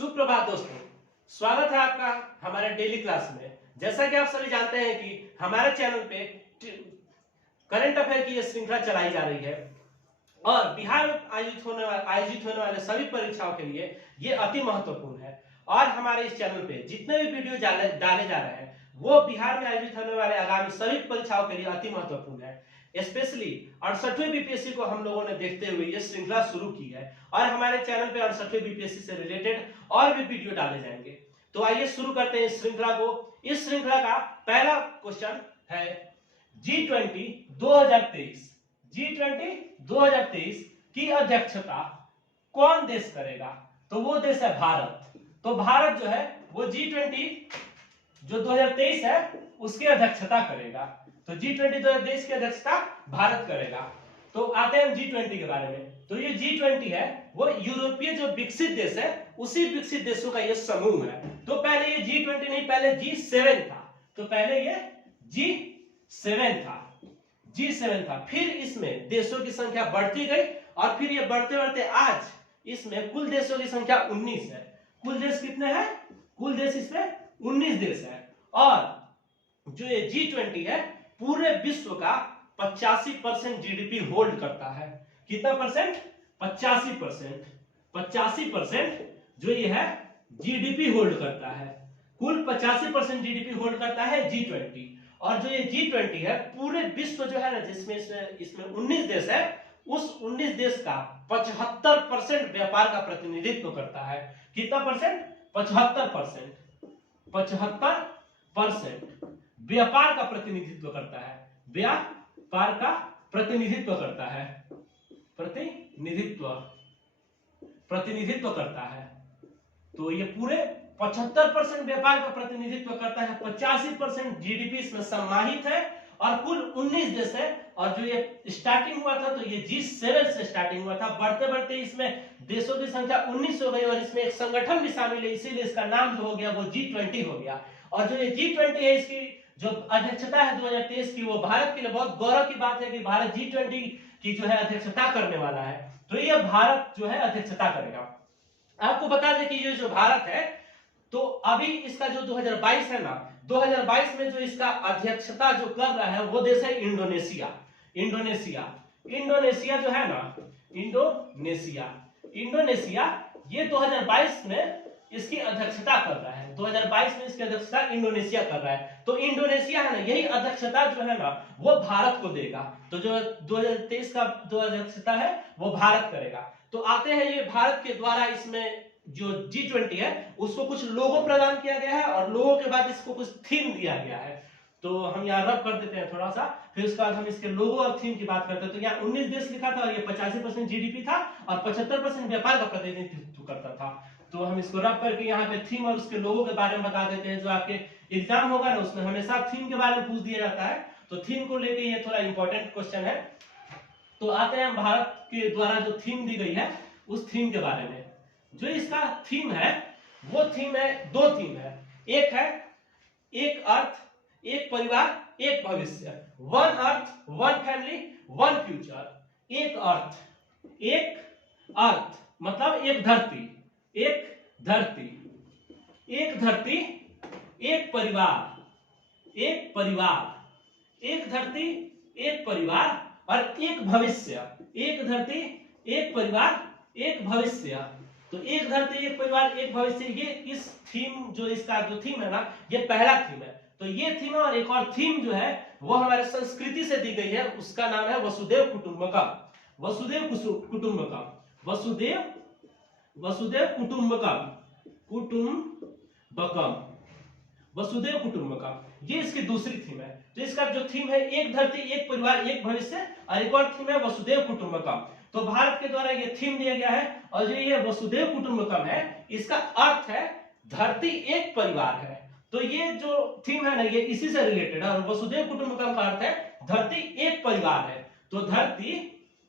सुप्रभात दोस्तों, स्वागत है आपका हमारे डेली क्लास में। जैसा कि आप सभी जानते हैं कि हमारे चैनल पे करंट अफेयर की ये श्रृंखला चलाई जा रही है और बिहार में आयोजित होने वाले सभी परीक्षाओं के लिए ये अति महत्वपूर्ण है। और हमारे इस चैनल पे जितने भी वीडियो डाले जा रहे हैं वो बिहार में आयोजित होने वाले आगामी सभी परीक्षाओं के लिए अति महत्वपूर्ण है। स्पेशली 68वें बीपीएससी को हम लोगों ने देखते हुए ये श्रृंखला शुरू की है और हमारे चैनल पे 68वें बीपीएससी से रिलेटेड और भी वीडियो डाले जाएंगे। तो आइए शुरू करते हैं इस श्रृंखला को। इस श्रृंखला का पहला क्वेश्चन है G20 2023। G20 2023 की अध्यक्षता कौन देश करेगा? तो वो देश है भारत। तो भारत जो है वो G20 जो 2023 है उसकी अध्यक्षता करेगा। तो G20 2023 की अध्यक्षता भारत करेगा। तो आते हैं G20 के बारे में। तो ये G20 है वो यूरोपीय जो विकसित देश है उसी विकसित देशों का ये समूह है। तो पहले ये G20 नहीं, पहले G7 था। तो पहले ये G7 था। फिर इसमें देशों की संख्या बढ़ती गई और फिर ये बढ़ते बढ़ते आज इसमें कुल देशों की संख्या 19 है। कुल देश कितने हैं? कुल देश इसमें 19 देश है। और जो ये G20 है पूरे विश्व का 85% जीडीपी होल्ड करता है। कितना परसेंट? 85%। 85% जो ये है जीडीपी होल्ड करता है। कुल 85% जीडीपी होल्ड करता है G20। और जो ये G20 है पूरे विश्व जो है ना जिसमें इसमें 19 देश है उस 19 देश का 75% व्यापार का प्रतिनिधित्व करता है। कितना परसेंट? 75%। 75% व्यापार का प्रतिनिधित्व करता है। व्यापार का प्रतिनिधित्व करता है। प्रतिनिधित्व करता है। तो ये पूरे 75% व्यापार का प्रतिनिधित्व करता है। 85% जीडीपी इसमें समाहित है और कुल 19 देश है। और जो ये स्टार्टिंग हुआ था तो ये G7 से स्टार्टिंग हुआ था। बढ़ते बढ़ते इसमें देशों की संख्या 19 हो गई और इसमें एक संगठन भी शामिल है, इसीलिए इसका नाम जो हो गया वो G20 हो गया। और जो ये G20 है इसकी जो अध्यक्षता है 2023 की वो भारत के लिए बहुत गौरव की बात है कि भारत G20 की जो है अध्यक्षता करने वाला है। तो ये भारत जो है अध्यक्षता करेगा। आपको बता दें कि ये जो भारत है तो अभी इसका जो 2022 है ना 2022 में जो इसका अध्यक्षता जो कर रहा है वो देश है इंडोनेशिया जो है ना इंडोनेशिया ये 2022 में इसकी अध्यक्षता कर रहा है। 2022 में इसकी अध्यक्षता इंडोनेशिया कर रहा है। तो इंडोनेशिया है ना यही अध्यक्षता जो है ना वो भारत को देगा। तो जो 2023 का जो अध्यक्षता है वो भारत करेगा। तो आते हैं ये भारत के द्वारा इसमें जो G20 है उसको कुछ लोगो प्रदान किया गया है और लोगों के बाद इसको कुछ थीम दिया गया है। तो हम यहाँ रब कर देते हैं थोड़ा सा, फिर उसके बाद हम इसके लोगो और थीम की बात करते हैं। तो यहाँ 19 देश लिखा था और ये 85% जीडीपी था और 75% व्यापार का प्रतिनिधित्व करता था। तो हम इसको रब करके यहाँ पे थीम और उसके लोगों के बारे में बता देते हैं। जो आपके एग्जाम होगा ना उसमें हमेशा थीम के बारे में पूछ दिया जाता है। तो थीम को लेके ये थोड़ा इंपॉर्टेंट क्वेश्चन है। तो आते हैं भारत के द्वारा जो थीम दी गई है उस थीम के बारे में। जो इसका थीम है वो थीम है, दो थीम है। एक है एक अर्थ एक परिवार एक भविष्य। One earth one family one future. एक अर्थ मतलब एक धरती एक परिवार एक धरती एक परिवार और एक भविष्य। एक धरती एक परिवार एक भविष्य। तो एक धरती एक परिवार एक भविष्य ये इस थीम जो इसका जो थीम है ना ये पहला थीम है। तो ये थीम है और एक और थीम जो है वो हमारे संस्कृति से दी गई है, उसका नाम है वसुदेव कुटुंबकम। ये इसकी दूसरी थीम है। तो इसका जो थीम है एक धरती एक परिवार एक भविष्य और एक और थीम है वसुदेव कुटुंबकम। तो भारत के द्वारा ये थीम दिया गया है और जो ये वसुदेव कुटुंबकम है इसका अर्थ है धरती एक परिवार है। तो ये जो थीम है ना ये इसी से रिलेटेड है और वसुदेव कुटुंबकम का अर्थ है धरती एक परिवार है। तो धरती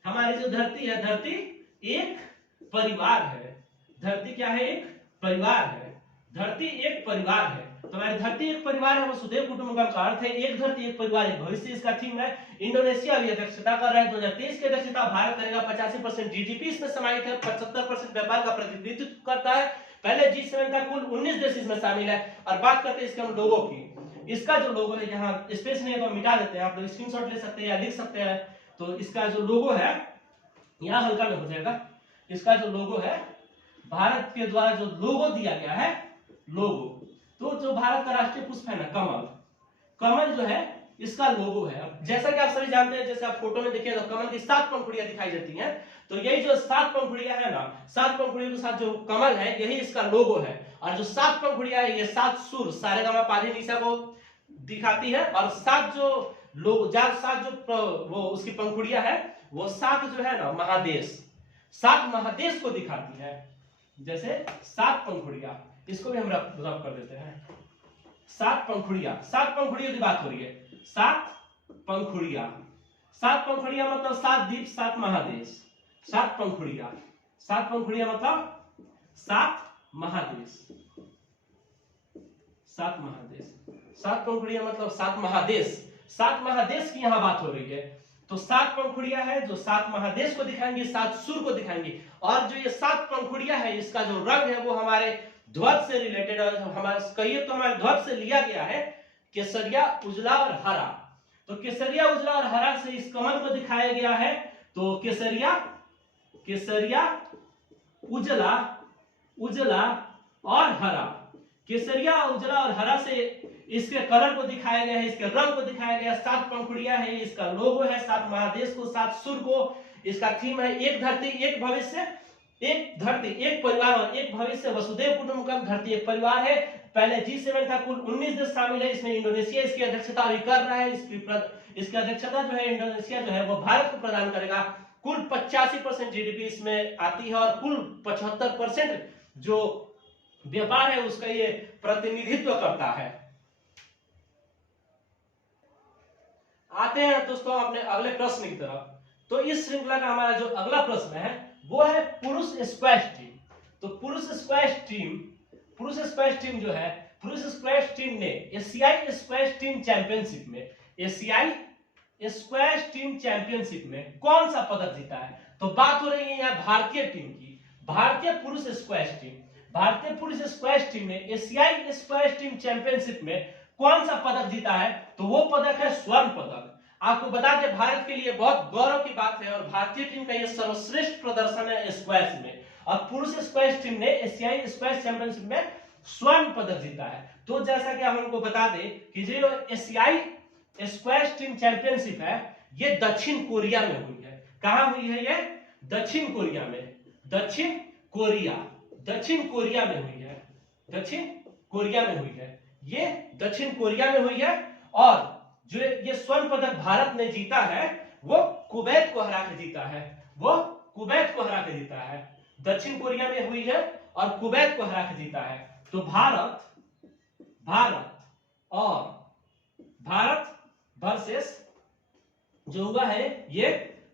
हमारी जो धरती है धरती एक परिवार है। धरती क्या है? एक परिवार है। धरती एक परिवार है। तो हमारी धरती एक परिवार है वसुदेव कुटुंबकम का अर्थ है एक धरती एक परिवार एक भविष्य। इसका थीम है। इंडोनेशिया भी अध्यक्षता कर रहा है। 2023 की अध्यक्षता भारत करेगा। 85% जीडीपी इसमें समाहित है। 75% व्यापार का प्रतिनिधित्व करता है। पहले G7 था, कुल 19 देश इसमें शामिल है। और बात करते हैं इसके हम लोगों की। इसका जो लोगो है, यहाँ स्पेस नहीं है तो मिटा देते हैं, आप लोग स्क्रीनशॉट ले सकते हैं या लिख सकते हैं। तो इसका जो लोगो है, यहाँ हल्का में हो जाएगा, इसका जो लोगो है, भारत के द्वारा जो लोगो दिया गया है, लोगो, तो जो भारत का राष्ट्रीय पुष्प है ना, कमल, कमल जो है इसका लोगो है। अब जैसा कि आप सभी जानते हैं, जैसे आप फोटो में देखिए तो कमल की 7 पंखुड़ियां दिखाई देती हैं। तो यही जो 7 पंखुड़ियां है ना, 7 पंखुड़ियों के साथ जो कमल है, यही इसका लोगो है। और जो 7 पंखुड़ियां है, ये 7 सुर सारे गामा पाधे निशा को दिखाती है। और 7 जो लोग 7 जो वो उसकी पंखुड़ियां है, वो 7 जो है ना महादेश, 7 महादेश को दिखाती है। जैसे 7 पंखुड़ियां, इसको भी हम रब कर देते हैं। 7 पंखुड़ियां, 7 पंखुड़ियों की बात हो रही है। 7 पंखुड़ियां, 7 पंखुड़ियां मतलब 7 द्वीप, 7 महादेश। 7 पंखुड़ियां, 7 पंखुड़ियां मतलब 7 महादेश, 7 महादेश, 7 पंखुड़ियां मतलब 7 महादेश। 7 महादेश की यहां बात हो रही है। तो 7 पंखुड़ियां है जो 7 महादेश को दिखाएंगी, 7 सुर को दिखाएंगी। और जो ये 7 पंखुड़ियां है, इसका जो रंग है वो हमारे ध्वज से रिलेटेड है। हमारे कहिए तो हमारे ध्वज से लिया गया है, केसरिया, उजला और हरा। तो केसरिया, उजला और हरा से इस कमल को दिखाया गया है। तो केसरिया, केसरिया, उजला, उजला और हरा, केसरिया, उजला और हरा से इसके कलर को दिखाया गया है, इसके रंग को दिखाया गया। 7 पंखुड़ियां है, इसका लोगो है, 7 महादेश को, 7 सुर को। इसका थीम है एक धरती एक भविष्य, एक धरती एक परिवार और एक भविष्य, वसुधैव कुटुंबकम, धरती एक परिवार है। पहले G7 था, कुल 19 देश शामिल है। इसमें इंडोनेशिया इसकी अध्यक्षता अभी कर रहा है। इसकी अध्यक्षता जो है इंडोनेशिया जो है वो भारत को प्रदान करेगा। कुल 85% जीडीपी इसमें आती है और कुल 75% जो व्यापार है उसका ये प्रतिनिधित्व करता है। आते हैं दोस्तों अपने अगले प्रश्न की तरफ। तो इस श्रृंखला का हमारा जो अगला प्रश्न है वो है पुरुष स्क्वैश टीम। तो पुरुष स्क्वैश टीम जो है, पुरुष स्क्वैश टीम ने एशियाई स्क्वैश टीम चैंपियनशिप में, एशियाई स्क्वैश टीम चैंपियनशिप में कौन सा पदक जीता है? तो बात हो रही है यहाँ भारतीय टीम की, भारतीय पुरुष स्क्वैश टीम। भारतीय पुरुष स्क्वैश टीम ने एशियाई स्क्वैश टीम चैंपियनशिप में कौन सा पदक जीता है? तो वो पदक है स्वर्ण पदक। आपको बता दें भारत के लिए बहुत गौरव की बात है और भारतीय टीम का ये सर्वश्रेष्ठ प्रदर्शन है स्क्वैश में। और पुरुष स्क्वैश टीम ने एशियाई स्क्वैश चैंपियनशिप में स्वर्ण पदक जीता है। तो जैसा कि हम उनको बता दें कि जो एशियाई स्क्वैश टीम चैंपियनशिप है ये दक्षिण कोरिया में हुई है। कहां हुई है ये? दक्षिण कोरिया में। दक्षिण कोरिया में हुई है। दक्षिण कोरिया में हुई है। ये दक्षिण कोरिया में हुई है। और जो ये स्वर्ण पदक भारत ने जीता है वो कुवैत को हरा के जीता है। वो कुवैत को हरा के जीता है। दक्षिण कोरिया में हुई है और कुवैत को हरा के जीता है। तो भारत वर्सेस जो हुआ है ये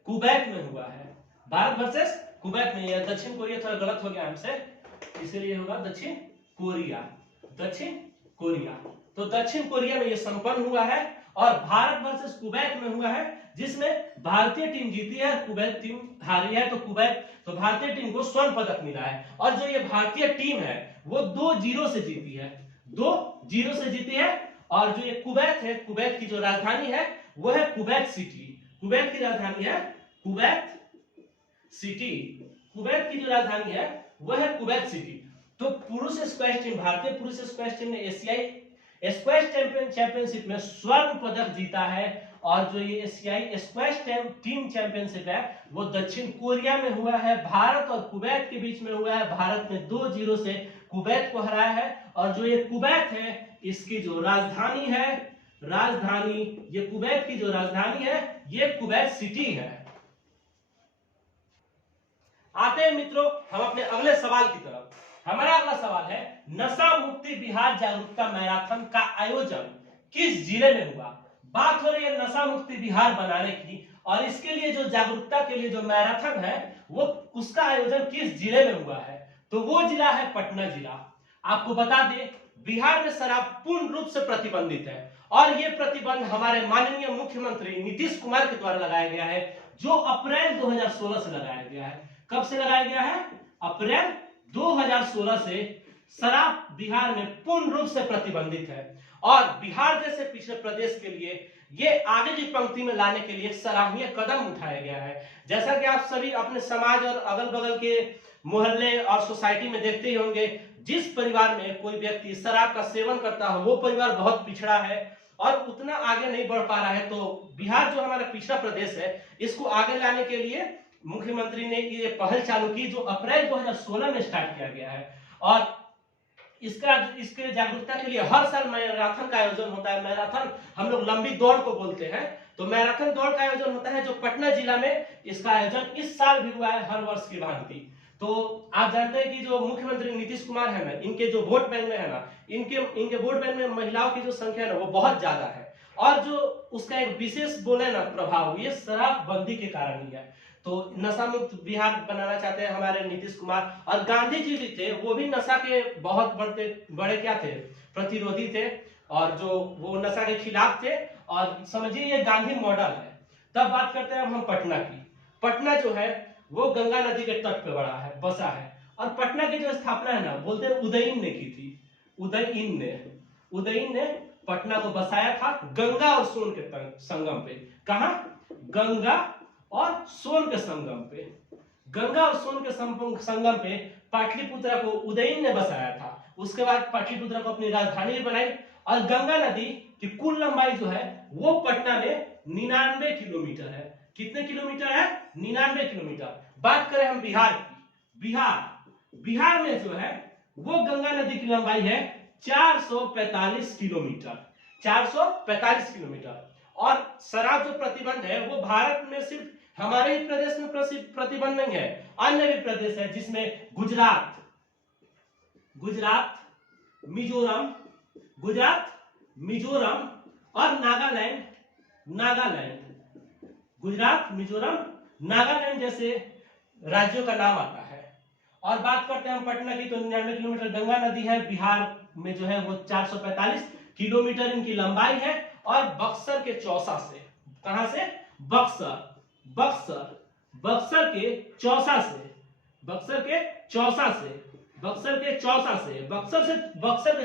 कुवैत में हुआ है। भारत वर्सेस कुवैत में। यह दक्षिण कोरिया थोड़ा गलत हो गया हमसे, इसलिए होगा दक्षिण कोरिया। दक्षिण कोरिया, तो दक्षिण कोरिया में यह संपन्न हुआ है और भारत वर्सेस कुवैत में हुआ है जिसमें भारतीय टीम जीती है, कुवैत टीम हारी है। तो भारतीय टीम को स्वर्ण पदक मिला है। और जो ये भारतीय टीम है वो 2-0 से जीती है। 2-0 से जीती है। और जो ये कुवैत है, कुवैत की जो राजधानी है वो है कुवैत सिटी। कुवैत की राजधानी है कुवैत सिटी। कुवैत की जो राजधानी है वो है कुवैत सिटी। तो पुरुष स्क्वैश टीम, भारतीय पुरुष स्क्वैश टीम ने एशियाई स्क्वैश चैंपियनशिप में स्वर्ण पदक जीता है। और जो ये एशियाई स्क्वैश टीम चैंपियनशिप है वो दक्षिण कोरिया में हुआ है। भारत और कुवैत के बीच में हुआ है। भारत ने 2-0 से कुवैत को हराया है। और जो ये कुवैत है इसकी जो राजधानी है, ये कुवैत की जो राजधानी है ये कुवैत सिटी है। आते हैं मित्रों हम अपने अगले सवाल की तरफ। हमारा अगला सवाल है नशा मुक्ति बिहार जागरूकता मैराथन का आयोजन किस जिले में हुआ? बात हो रही है नशा मुक्ति बिहार बनाने की और इसके लिए जो जागरूकता के लिए जो मैराथन है वो उसका आयोजन किस जिले में हुआ है? तो वो जिला है पटना जिला। आपको बता दें बिहार में शराब पूर्ण रूप से प्रतिबंधित है और ये प्रतिबंध हमारे माननीय मुख्यमंत्री नीतीश कुमार के द्वारा लगाया गया है, जो अप्रैल 2016 से लगाया गया है। कब से लगाया गया है? अप्रैल 2016 से शराब बिहार में पूर्ण रूप से प्रतिबंधित है और बिहार जैसे पिछड़े प्रदेश के लिए ये आगे की पंक्ति में लाने के लिए सराहनीय कदम उठाया गया है। जैसा कि आप सभी अपने समाज और अगल बगल के मोहल्ले और सोसाइटी में देखते ही होंगे, जिस परिवार में कोई व्यक्ति शराब का सेवन करता है वो परिवार बहुत पिछड़ा है और उतना आगे नहीं बढ़ पा रहा है। तो बिहार जो हमारा पिछड़ा प्रदेश है, इसको आगे लाने के लिए मुख्यमंत्री ने ये पहल चालू की जो अप्रैल 2016 में स्टार्ट किया गया है और इसके जागरूकता के लिए हर साल मैराथन का आयोजन होता है। मैराथन हम लोग लंबी दौड़ को बोलते हैं, तो मैराथन दौड़ का आयोजन होता है जो पटना जिला में इसका आयोजन इस साल भी हुआ है हर वर्ष की भांति। तो आप जानते हैं कि जो मुख्यमंत्री नीतीश कुमार है ना, इनके जो वोट बैंक में है ना, इनके वोट बैंक में महिलाओं की जो संख्या है ना वो बहुत ज्यादा है और जो उसका एक विशेष बोले ना प्रभाव ये शराबबंदी के कारण ही है। तो नशा मुक्त बिहार बनाना चाहते हैं हमारे नीतीश कुमार। और गांधी जी भी थे, वो भी नशा के बहुत बड़े क्या थे, प्रतिरोधी थे और जो वो नशा के खिलाफ थे और समझिए ये गांधी मॉडल है। तब बात करते हैं हम पटना की। पटना जो है वो गंगा नदी के तट पे बसा है और पटना की जो स्थापना है ना बोलते हैं उदयन ने की थी। उदयन ने पटना को बसाया था गंगा और सोन के संगम पे। कहा? गंगा और सोन के संगम पे। गंगा और सोन के संगम पे पाटलिपुत्रा को उदयन ने बसाया था। उसके बाद पाटलिपुत्रा को अपनी राजधानी बनाई और गंगा नदी की कुल लंबाई जो है वो पटना में 99 किलोमीटर है। कितने किलोमीटर है? 99 किलोमीटर। बात करें हम बिहार की। बिहार में जो है वो गंगा नदी की लंबाई है 445 किलोमीटर। 445 किलोमीटर। और शराब जो प्रतिबंध है वो भारत में सिर्फ हमारे ही प्रदेश में प्रतिबंध नहीं है, अन्य भी प्रदेश है जिसमें गुजरात, मिजोरम और नागालैंड जैसे राज्यों का नाम आता है। और बात करते हैं हम पटना की, तो 99 किलोमीटर गंगा नदी है। बिहार में जो है वो 445 किलोमीटर इनकी लंबाई है और बक्सर के चौसा से, कहां से? बक्सर के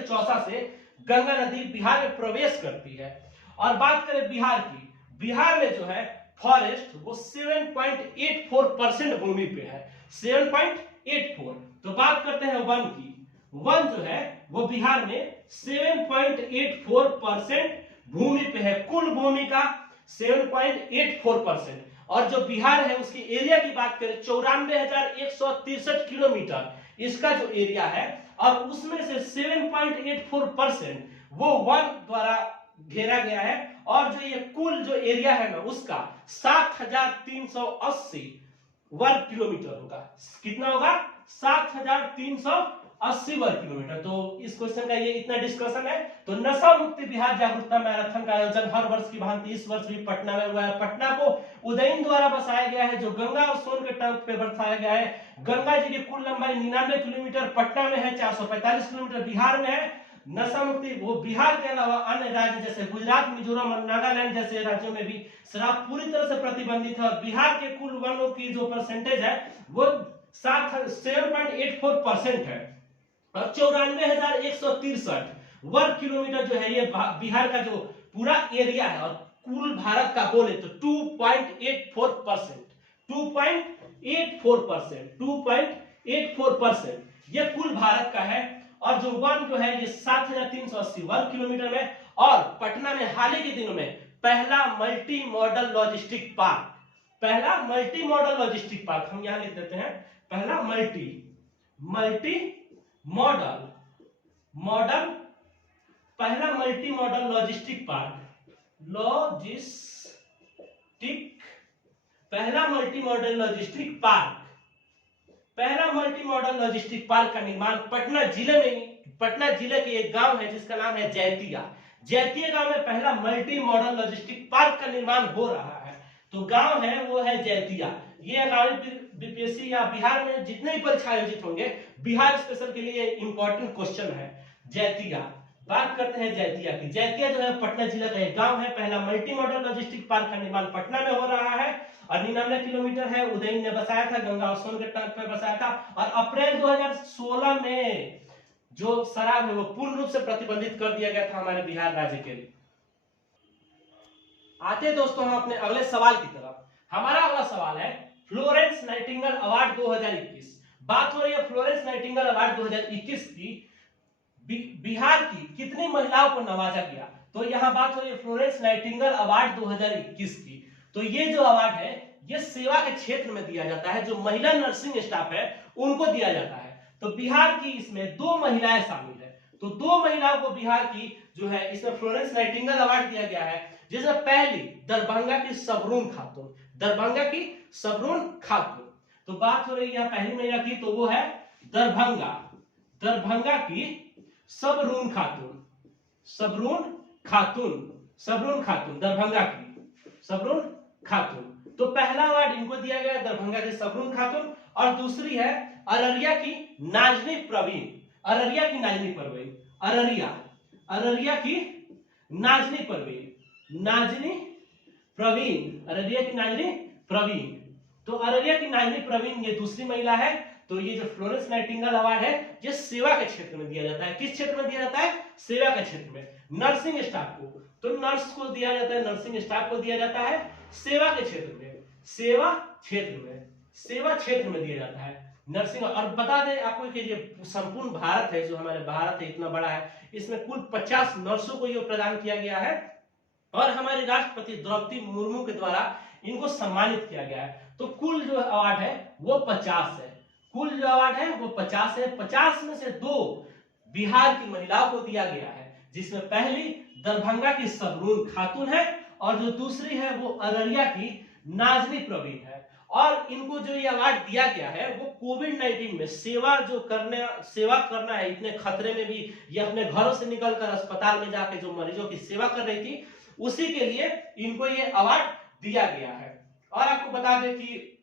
चौसा से गंगा नदी बिहार में प्रवेश करती है। और बात करें बिहार की, बिहार में जो है फॉरेस्ट वो 7.84% भूमि पे है। 7.84। तो बात करते हैं वन की। वन जो है वो बिहार में 7.84% भूमि पे है। कुल भूमि का 7.84%। और जो बिहार है उसकी एरिया की बात करें 94,163 किलोमीटर इसका जो एरिया है और उसमें से 7.84% वो वन द्वारा घेरा गया है। और जो ये कुल जो एरिया है ना उसका 7,380 वर्ग किलोमीटर होगा। कितना होगा? 7,380 वर्ग किलोमीटर। तो इस क्वेश्चन का ये इतना डिस्कशन है। तो नशा मुक्ति बिहार जागरूकता मैराथन का आयोजन हर वर्ष की भांति इस वर्ष भी पटना में हुआ है। पटना को उदयन द्वारा बसाया गया है जो गंगा और सोन के तट पे बसाया गया है। गंगा जी की कुल लंबाई 99 किलोमीटर पटना में है, 445 किलोमीटर बिहार में है। नशा मुक्ति वो बिहार के अलावा अन्य राज्य जैसे गुजरात, मिजोरम और नागालैंड जैसे राज्यों में भी शराब पूरी तरह से प्रतिबंधित है। बिहार के कुल वनों की जो परसेंटेज है वो 7.84% है और 94,163 वर्ग किलोमीटर जो है ये बिहार का जो पूरा एरिया है। और कुल भारत का बोले तो 2.84% ये कुल भारत का है। और जो वन जो है ये 7,380 वर्ग किलोमीटर में। और पटना में हाल ही के दिनों में पहला मल्टी मॉडल लॉजिस्टिक पार्क हम यहां लिख देते हैं। पहला मल्टी मॉडल लॉजिस्टिक पार्क का निर्माण पटना जिले के एक गांव है जिसका नाम है जैतिया गांव में पहला मल्टी मॉडल लॉजिस्टिक पार्क का निर्माण हो रहा है। तो गांव है वो है जैतिया। ये आगामी बीपीएससी या बिहार में जितने भी परीक्षा आयोजित होंगे बिहार स्पेशल के लिए इंपॉर्टेंट क्वेश्चन है जैतिया। बात करते हैं जैतिया की। जैतिया जो है पटना जिला का एक गांव है। पहला मल्टी मॉडल लॉजिस्टिक पार्क का निर्माण पटना में हो रहा है और 99 किलोमीटर है, उदय ने बसाया था, गंगा और सोन के तट पर बसाया था। और अप्रैल 2016 में जो शराब है वो पूर्ण रूप से प्रतिबंधित कर दिया गया था हमारे बिहार राज्य के लिए। आते हैं दोस्तों हम अपने अगले सवाल की तरफ। हमारा अगला सवाल है फ्लोरेंस नाइटिंगेल अवार्ड 2021। बात हो रही है फ्लोरेंस नाइटिंगेल अवार्ड 2021 की। बिहार की कितनी महिलाओं को नवाजा गया? तो यहाँ बात हो रही है फ्लोरेंस नाइटिंगेल अवार्ड 2021 की। तो ये जो अवार्ड है ये सेवा के क्षेत्र में दिया जाता है, जो महिला नर्सिंग स्टाफ है उनको दिया जाता है। तो बिहार की इसमें 2 महिलाएं शामिल है। तो 2 महिलाओं को बिहार की जो है इसमें फ्लोरेंस नाइटिंगेल अवार्ड दिया गया है, जिसमें पहली दरभंगा की सबरून खातून, दरभंगा की सबरून खातून। तो बात हो रही है पहली महिला की, तो वो है दरभंगा, दरभंगा की सबरून खातून, सबरून खातून, सबरून खातून, दरभंगा की सबरून खातून। तो पहला अवार्ड इनको दिया गया दरभंगा की सबरून खातून, और दूसरी है अररिया की नाजनी प्रवीण, अररिया की नाजनी प्रवीण, अररिया, अररिया की नाजनी प्रवीण, नाजनी प्रवीण, अररिया की नाजनी प्रवीण। तो अररिया की नाजनी प्रवीण ये दूसरी महिला है। तो ये जो फ्लोरेंस नाइटिंगेल अवार्ड है ये सेवा के क्षेत्र में दिया जाता है। किस क्षेत्र में दिया जाता है? सेवा के क्षेत्र में, नर्सिंग स्टाफ को। तो नर्स को दिया जाता है, नर्सिंग स्टाफ को दिया जाता है सेवा के क्षेत्र में, सेवा क्षेत्र में, सेवा क्षेत्र में दिया जाता है नर्सिंग। और बता दें आपको कि ये संपूर्ण भारत है, जो हमारे भारत है इतना बड़ा है, इसमें कुल 50 नर्सों को ये प्रदान किया गया है और हमारे राष्ट्रपति द्रौपदी मुर्मू के द्वारा इनको सम्मानित किया गया है। तो कुल जो अवार्ड है वो 50 है, कुल जो अवार्ड है वो 50 है। 50 में से 2 बिहार की महिलाओं को दिया गया है, जिसमें पहली दरभंगा की सबरून खातून है और जो दूसरी है वो अररिया की नाजनी प्रवीण है। और इनको जो ये अवार्ड दिया गया है वो कोविड-19 में सेवा करना है, इतने खतरे में भी ये अपने घरों से निकलकर अस्पताल में जाके जो मरीजों की सेवा कर रही थी, उसी के लिए इनको ये अवार्ड दिया गया है। और आपको बता दें कि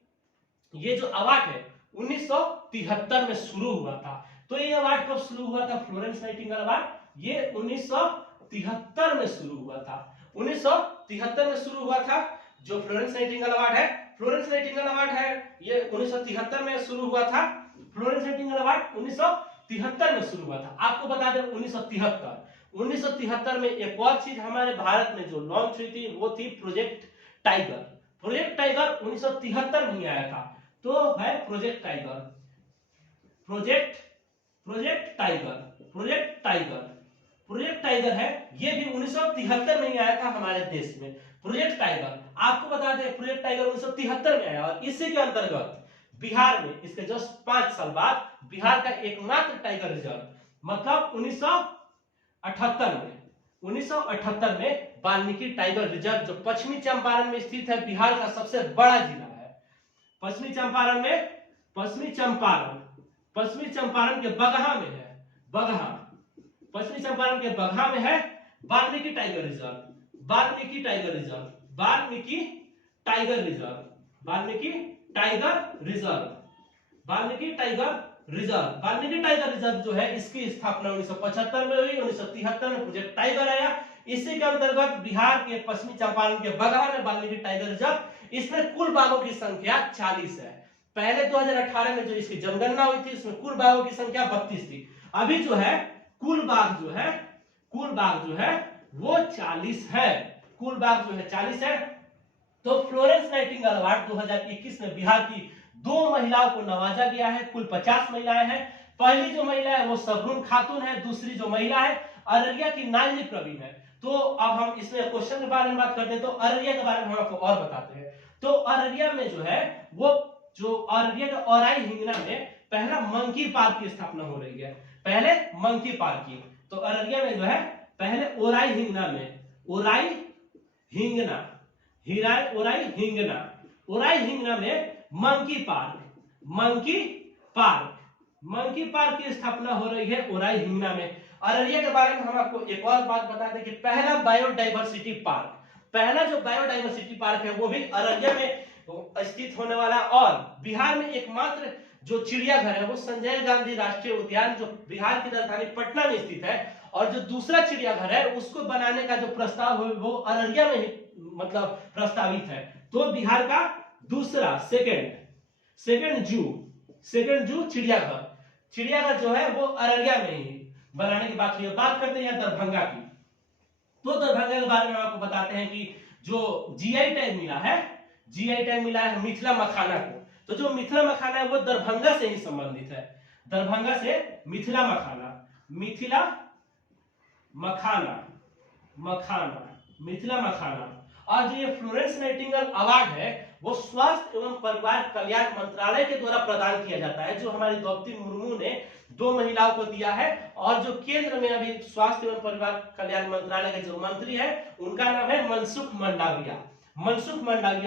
ये जो अवार्ड है 1973 में शुरू हुआ था। तो ये अवार्ड कब शुरू हुआ था? फ्लोरेंस नाइटिंगेल अवार्ड ये 1973 में शुरू हुआ था, 1973 में शुरू हुआ था। जो फ्लोरेंस नाइटिंगेल अवार्ड है, फ्लोरेंस नाइटिंगेल अवार्ड है ये 1973 में शुरू हुआ था। फ्लोरेंस नाइटिंगेल अवार्ड 1973 में शुरू हुआ था। आपको बता दें 1973 में एक और चीज हमारे भारत में जो लॉन्च हुई थी वो थी प्रोजेक्ट टाइगर। प्रोजेक्ट टाइगर 1973 में आया था। तो है project tiger, project tiger, project tiger, project tiger है, ये भी 1973 में ही आया था हमारे देश में। प्रोजेक्ट टाइगर आपको बता दें प्रोजेक्ट टाइगर 1973 में आया और इसी के अंतर्गत बिहार में इसके जस्ट 5 साल बाद बिहार का एकमात्र टाइगर रिजर्व, मतलब 1978 में वाल्मीकि टाइगर रिजर्व, जो पश्चिमी चंपारण में स्थित है, बिहार का सबसे बड़ा जिला है। पश्चिमी चंपारण में, पश्चिमी चंपारण के बगहा में है, बगहा, पश्चिमी चंपारण के बगहा में है Valmiki tiger reserve, Valmiki tiger reserve, Valmiki tiger reserve, Valmiki tiger reserve, Valmiki tiger reserve. Valmiki tiger reserve जो है इसकी स्थापना 1975 में हुई, 1973 में प्रोजेक्ट टाइगर आया। इसी के अंतर्गत बिहार के पश्चिमी चंपारण के बगहा में वाल्मीकि टाइगर रिजर्व, इसमें कुल बाघों की संख्या 40 है। पहले 2018 में जो इसकी जनगणना हुई थी इसमें कुल बाघों की संख्या 32 थी। अभी जो है कुल बाघ जो है वो 40 है, कुल बाघ जो है 40 है। तो फ्लोरेंस नाइटिंगेल अवार्ड 2021 में बिहार की 2 महिलाओं को नवाजा गया है। कुल 50 महिलाएं हैं। पहली जो महिला है वो सबरून खातून है, दूसरी जो महिला है अररिया की नाजनी प्रवीण है। तो अब हम इसमें क्वेश्चन के बारे में बात करते हैं, तो अररिया के बारे में हम आपको और बताते हैं। तो अररिया में जो है वो जो अररिया के औराई हिंगना में पहला मंकी पार्क की स्थापना हो रही है, पहले मंकी पार्क की। तो अररिया में जो है पहले ओराई हिंगना में, ओराई हिंगना, ओराई हिंगना में मंकी पार्क, मंकी पार्क की स्थापना हो रही है ओराई हिंगना में। अररिया के बारे में हम आपको एक और बात बता दें कि पहला बायोडाइवर्सिटी पार्क, पहला जो बायोडाइवर्सिटी पार्क है वो भी अररिया में स्थित होने वाला। और बिहार में एकमात्र जो चिड़ियाघर है वो संजय गांधी राष्ट्रीय उद्यान, जो बिहार की राजधानी पटना में स्थित है, और जो दूसरा चिड़ियाघर है उसको बनाने का जो प्रस्ताव है वो अररिया में ही मतलब प्रस्तावित है। तो बिहार का दूसरा सेकंड जू चिड़ियाघर जो है वो अररिया में ही बनाने की बात हुई है। बात करते हैं दरभंगा की, तो दरभंगा के बारे में आपको बताते हैं कि जो जीआई टैग मिला है मिथिला मखाना को। तो जो मिथिला मखाना है वो दरभंगा से ही संबंधित है, दरभंगा से मिथिला मखाना। और जो ये फ्लोरेंस नाइटिंगेल अवार्ड है वो स्वास्थ्य एवं परिवार कल्याण मंत्रालय के द्वारा प्रदान किया जाता है, जो हमारी द्रौपदी मुर्मू ने 2 महिलाओं को दिया है। और जो केंद्र में अभी स्वास्थ्य एवं परिवार कल्याण मंत्रालय के जो मंत्री है उनका नाम है मनसुख मंडाविया।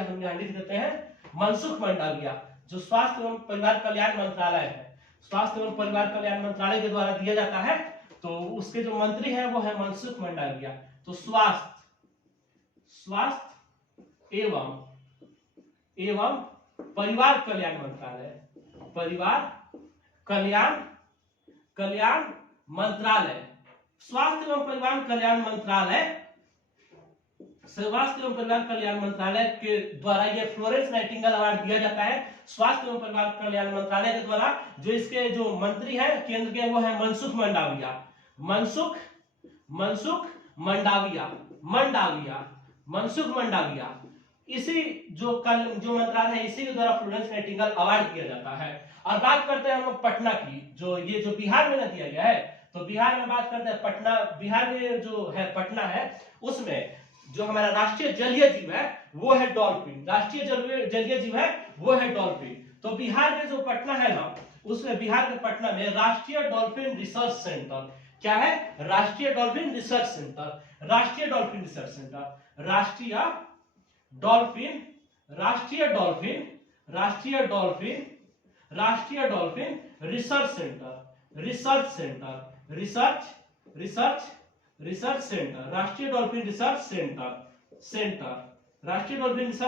हम यहाँ लिख देते हैं मनसुख मंडाविया। जो स्वास्थ्य एवं परिवार कल्याण मंत्रालय है, स्वास्थ्य एवं परिवार कल्याण मंत्रालय के द्वारा दिया जाता है, तो उसके जो मंत्री है वो है मनसुख मंडाविया। तो स्वास्थ्य एवं परिवार कल्याण मंत्रालय, स्वास्थ्य एवं परिवार कल्याण मंत्रालय के द्वारा ये फ्लोरेंस नाइटिंगेल अवार्ड दिया जाता है, स्वास्थ्य एवं परिवार कल्याण मंत्रालय के द्वारा। जो इसके जो मंत्री है केंद्र के वो है मनसुख मंडाविया। इसी जो मंत्रालय है इसी के द्वारा फ्लोरेंस नाइटिंगेल अवार्ड दिया जाता है। और बात करते हैं हम लोग पटना की, जो बिहार में ना दिया गया है, तो बिहार में बात करते हैं पटना। बिहार में जो है पटना है, उसमें जो हमारा राष्ट्रीय जलीय जीव है वो है डॉल्फिन, तो बिहार में जो पटना है ना, उसमें बिहार के पटना में राष्ट्रीय डॉल्फिन रिसर्च सेंटर, क्या है? राष्ट्रीय डॉल्फिन रिसर्च सेंटर राष्ट्रीय डॉल्फिन रिसर्च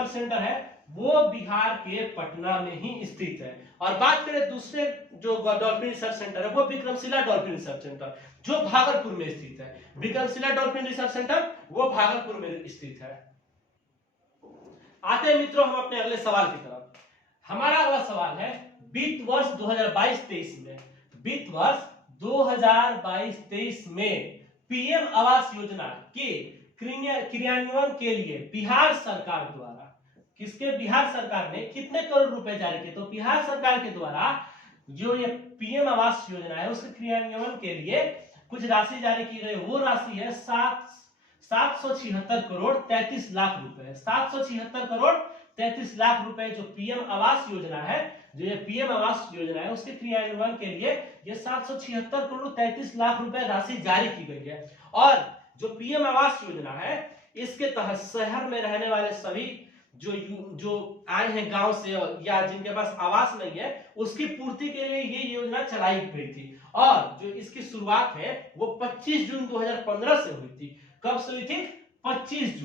सेंटर है वो बिहार के पटना में ही स्थित है। और बात करें दूसरे जो डॉल्फिन रिसर्च सेंटर है वो विक्रमशिला डॉल्फिन रिसर्च सेंटर जो भागलपुर में स्थित है। विक्रमशिला डॉल्फिन रिसर्च सेंटर वो भागलपुर में स्थित है। आते हैं मित्रों हम अपने अगले सवाल की तरफ। हमारा अगला सवाल है वित्त वर्ष 2022-23 में पीएम आवास योजना के क्रियान्वयन के लिए बिहार सरकार द्वारा बिहार सरकार ने कितने करोड़ रुपए जारी किए? तो बिहार सरकार के द्वारा जो ये पीएम आवास योजना है उसके क्रियान्वयन के लिए कुछ राशि जारी की गई। वो राशि है 776 करोड़ 33 लाख रुपए। 776 करोड़ 33 लाख रुपए जो पीएम आवास योजना है, जो ये पीएम आवास योजना है उसके क्रियान्वयन के लिए ये 776 करोड़ 33 लाख रुपए राशि जारी की गई है। और जो पीएम आवास योजना है इसके तहत शहर में रहने वाले सभी जो आए हैं गांव से या जिनके पास आवास नहीं है उसकी पूर्ति के लिए ये योजना चलाई गई थी। और जो इसकी शुरुआत है वो 25 जून 2015 से हुई थी। कब से हुई थी? 25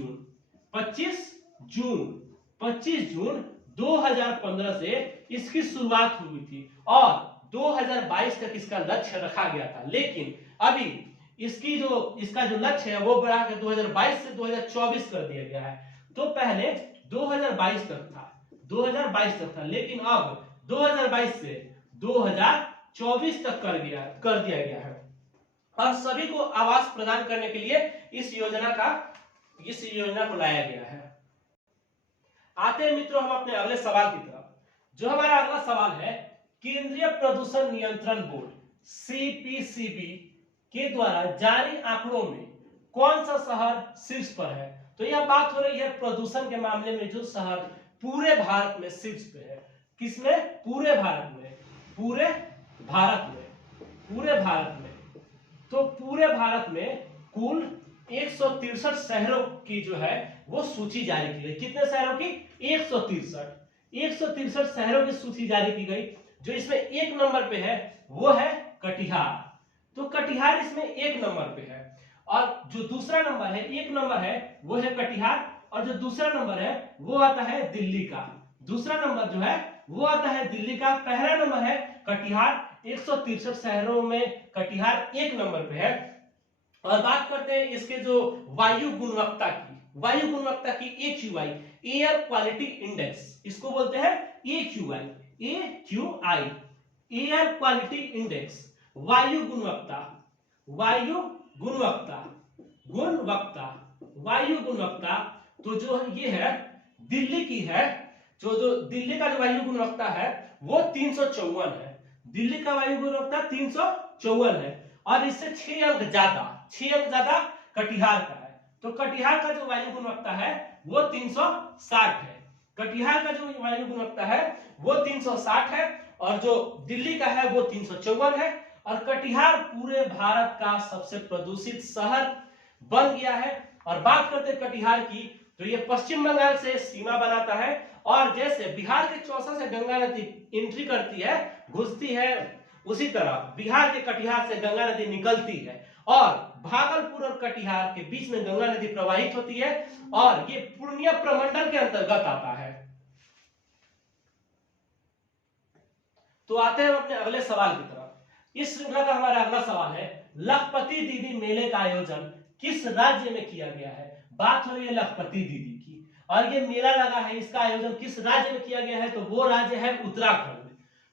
जून 2015 से इसकी शुरुआत हुई थी और 2022 तक इसका लक्ष्य रखा गया था। लेकिन अभी इसका जो लक्ष्य है वो बढ़ा के 2022 से 2024 कर दिया गया है। तो पहले 2022 तक था, लेकिन अब 2022 से 2024 तक कर दिया गया है। और सभी को आवास प्रदान करने के लिए इस योजना को लाया गया है। आते हैं मित्रों हम अपने अगले सवाल की तरफ। जो हमारा अगला सवाल है केंद्रीय प्रदूषण नियंत्रण बोर्ड CPCB के द्वारा जारी आंकड़ों में कौन सा शहर शीर्ष पर है? तो यह बात हो रही है प्रदूषण के मामले में जो शहर पूरे भारत में शीर्ष पे है। किसमें? पूरे भारत में। तो पूरे भारत में कुल 163 शहरों की जो है वो सूची जारी की गई। कितने शहरों की? 163 शहरों की सूची जारी की गई। जो इसमें 1 नंबर पे है वो है कटिहार। तो कटिहार इसमें 1 नंबर पे है। और जो दूसरा नंबर है 1 नंबर है वो है कटिहार, और जो दूसरा नंबर है वो आता है दिल्ली का। दूसरा नंबर जो है वो आता है दिल्ली का। पहला नंबर है कटिहार। 163 शहरों में कटिहार 1 नंबर पे है। और बात करते हैं इसके जो वायु गुणवत्ता की, वायु गुणवत्ता की AQI, एयर क्वालिटी इंडेक्स, इसको बोलते हैं AQI, एयर क्वालिटी इंडेक्स, वायु गुणवत्ता, वायु गुणवत्ता, वायु गुणवत्ता। तो जो ये है दिल्ली की है, जो दिल्ली का जो वायु गुणवत्ता है वो 354 है, दिल्ली का वायु गुणवत्ता 354 है। और इससे 6 अंक ज्यादा कटिहार का है। तो कटिहार का जो वायु गुणवत्ता है वो 360 है, कटिहार का जो वायु गुणवत्ता है वो 360 है, और जो दिल्ली का है वो 354 है। और कटिहार पूरे भारत का सबसे प्रदूषित शहर बन गया है। और बात करते हैं कटिहार की, तो ये पश्चिम बंगाल से सीमा बनाता है, और जैसे बिहार के चौसा से गंगा नदी एंट्री करती है, घुसती है, उसी तरह बिहार के कटिहार से गंगा नदी निकलती है, और भागलपुर और कटिहार के बीच में गंगा नदी प्रवाहित होती है, और ये पूर्णिया प्रमंडल के अंतर्गत आता है। तो आते हैं अपने अगले सवाल की तरफ। इस श्रृंखला का हमारा अगला सवाल है, लखपति दीदी मेले का आयोजन किस राज्य में किया गया है। बात हो रही है लखपति दीदी की, और ये मेला लगा है, इसका आयोजन किस राज्य में किया गया है, तो वो राज्य है उत्तराखंड।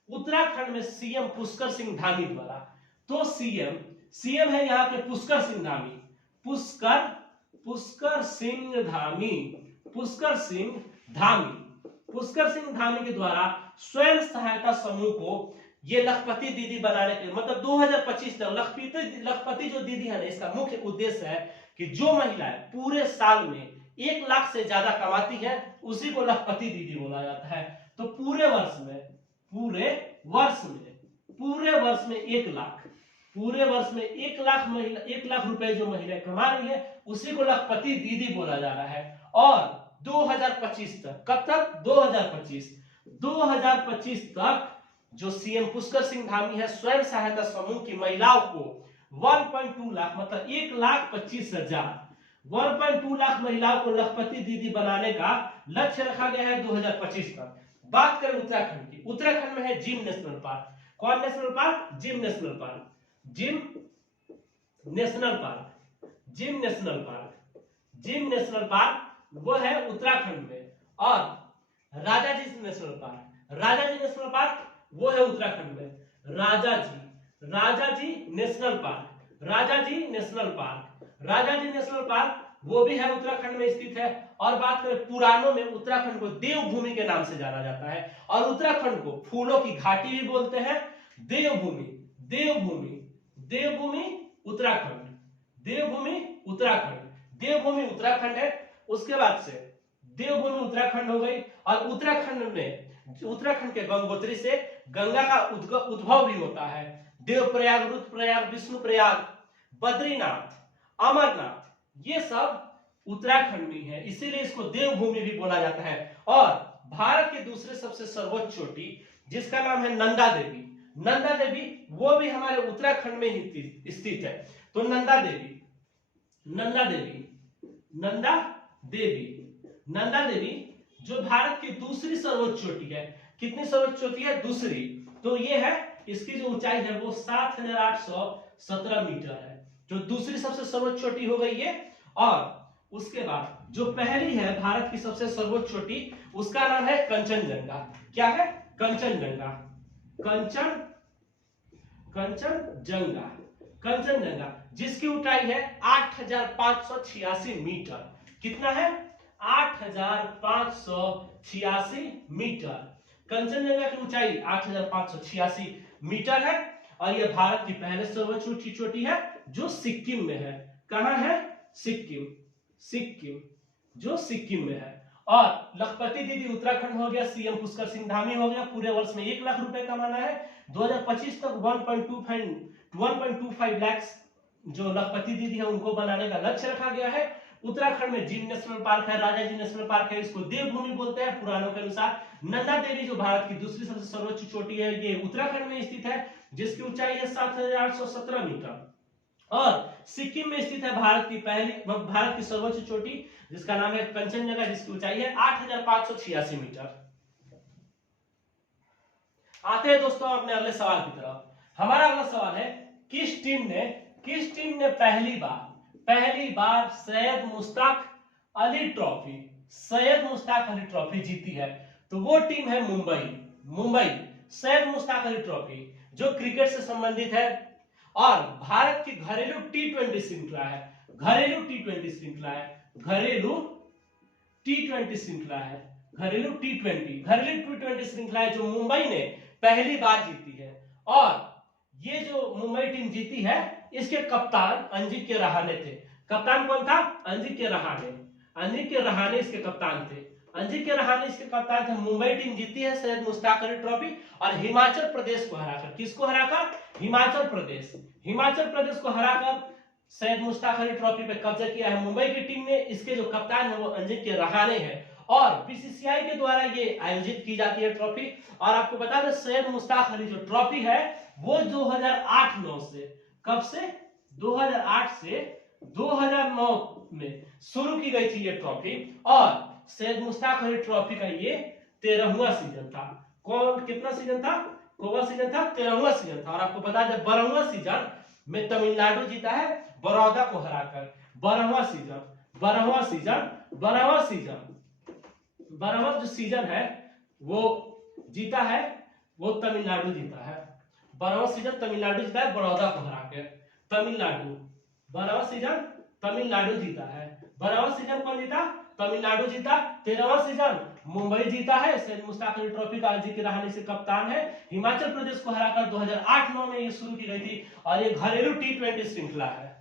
उत्तराखंड में सीएम पुष्कर सिंह धामी द्वारा, तो सीएम है यहाँ के पुष्कर सिंह धामी, पुष्कर सिंह धामी के द्वारा स्वयं सहायता समूह को ये लखपति दीदी बनाने के मतलब 2025 तक लखपति जो दीदी है ना, इसका मुख्य उद्देश्य है कि जो महिलाएं पूरे साल में 1 लाख से ज्यादा कमाती है उसी को लखपति दीदी बोला जाता है। तो पूरे वर्ष में 1 लाख महिला 1 लाख रुपए जो महिलाएं कमा रही है उसी को लखपति दीदी बोला जा रहा है। और 2025 तक, कब तक, 2025 तक जो सीएम पुष्कर सिंह धामी है स्वयं सहायता समूह की महिलाओं को 1.2 लाख मतलब 1,25,000 1.2 लाख महिलाओं को लखपति दीदी बनाने का लक्ष्य रखा गया है 2025 तक। बात करें उत्तराखंड की, उत्तराखंड में है जिम नेशनल पार्क। कौन national park? Gym national park. Gym national park वो है उत्तराखंड में। और राजाजी नेशनल पार्क वो है उत्तराखंड में। राजाजी नेशनल पार्क वो भी है उत्तराखंड में स्थित है। और बात करें पुराणों में उत्तराखंड को देवभूमि के नाम से जाना जाता है, और उत्तराखंड को फूलों की घाटी भी बोलते हैं। देवभूमि उत्तराखंड है। उसके बाद से देवभूमि उत्तराखंड हो गई। और उत्तराखंड के गंगोत्री से गंगा का उद्भव भी होता है। देवप्रयाग, रुद्रप्रयाग, विष्णुप्रयाग, बद्रीनाथ, अमरनाथ, ये सब उत्तराखंड में है, इसीलिए इसको देवभूमि भी बोला जाता है। और भारत के दूसरे सबसे सर्वोच्च चोटी जिसका नाम है नंदा देवी, वो भी हमारे उत्तराखंड में ही स्थित है। तो नंदा देवी जो भारत की दूसरी सर्वोच्च चोटी है। कितनी सर्वोच्च चोटी है? दूसरी। तो ये है, इसकी जो ऊंचाई है वो 7,817 मीटर है, जो दूसरी सबसे सर्वोच्च चोटी हो गई ये। और उसके बाद जो पहली है भारत की सबसे सर्वोच्च चोटी, उसका नाम है कंचनजंगा। क्या है? कंचनजंगा, जिसकी ऊंचाई है 8,586 मीटर। कितना है? 8,586 मीटर। कंचनजंगा की ऊंचाई 8,586 मीटर है। और यह भारत की पहले सर्वोच्च चोटी है जो सिक्किम में है। कहां है? सिक्किम, जो सिक्किम में है। और लखपति दीदी उत्तराखंड हो गया, सीएम पुष्कर सिंह धामी हो गया, पूरे वर्ष में 1 लाख रुपए कमाना है। 2025 तक 1.25 लाख जो लखपति दीदी है उनको बनाने का लक्ष्य रखा गया है। उत्तराखंड में जिम नेशनल पार्क है, राजाजी नेशनल पार्क है, इसको देवभूमि बोलते हैं पुराणों के अनुसार। नंदा देवी जो भारत की दूसरी सबसे सर्वोच्च चोटी है, ये उत्तराखंड में स्थित है, जिसकी ऊंचाई है 7,817 मीटर। और सिक्किम में स्थित है भारत की सर्वोच्च चोटी, जिसका नाम है कंचनजंगा, जिसकी ऊंचाई है 8,586 मीटर। आते हैं दोस्तों अपने अगले सवाल की तरफ। हमारा अगला सवाल है, किस टीम ने पहली बार सैयद मुश्ताक अली ट्रॉफी, सैयद मुश्ताक अली ट्रॉफी जीती है, तो वो टीम है मुंबई सैयद मुश्ताक अली ट्रॉफी, जो क्रिकेट से संबंधित है और भारत की घरेलू टी20 श्रृंखला है, घरेलू टी20 श्रृंखला है, घरेलू टी20 श्रृंखला है, घरेलू टी20 श्रृंखला है, जो मुंबई ने पहली बार जीती है। और ये जो मुंबई टीम जीती है, इसके कप्तान अंजिक्य रहाणे थे। कप्तान कौन था? अंजिक्य रहाणे इसके कप्तान थे। अंजिक्य रहाणे इसके कप्तान थे। मुंबई टीम जीती है सैयद मुश्ताक अली ट्रॉफी और हिमाचल प्रदेश को हराकर, किसको हराकर? हिमाचल प्रदेश को हराकर सैयद मुश्ताक अली ट्रॉफी पे कब्जा किया है मुंबई की टीम ने। इसके जो कप्तान है वो अंजिक्य रहाणे है और बीसीसीआई के द्वारा ये आयोजित की जाती है ट्रॉफी। और आपको बता दें सैयद मुश्ताक अली जो ट्रॉफी है वो 2008-9 से, कब से? 2008 से 2009 में शुरू की गई थी ये ट्रॉफी और सैयद मुश्ताक अली ट्रॉफी का ये 13वां सीजन था। कितना सीजन था? कौन सीजन था? 13वां सीजन था। और आपको बता दें 12वां सीजन में तमिलनाडु जीता है बड़ौदा को हराकर। 12वां जो सीजन है वो जीता है, वो तमिलनाडु जीता है। 12वां सीजन तमिलनाडु जीता है बड़ौदा को हराकर। 12वां सीजन तमिलनाडु जीता है। 12वां सीजन कौन जीता? तमिलनाडु जीता। 13वां सीजन मुंबई जीता है, सैयद मुश्ताक अली ट्रॉफी का अंजिक्य रहाणे से कप्तान है। हिमाचल प्रदेश को हराकर 2008-9 में ये शुरू की गई थी और ये घरेलू टी20 श्रृंखला है।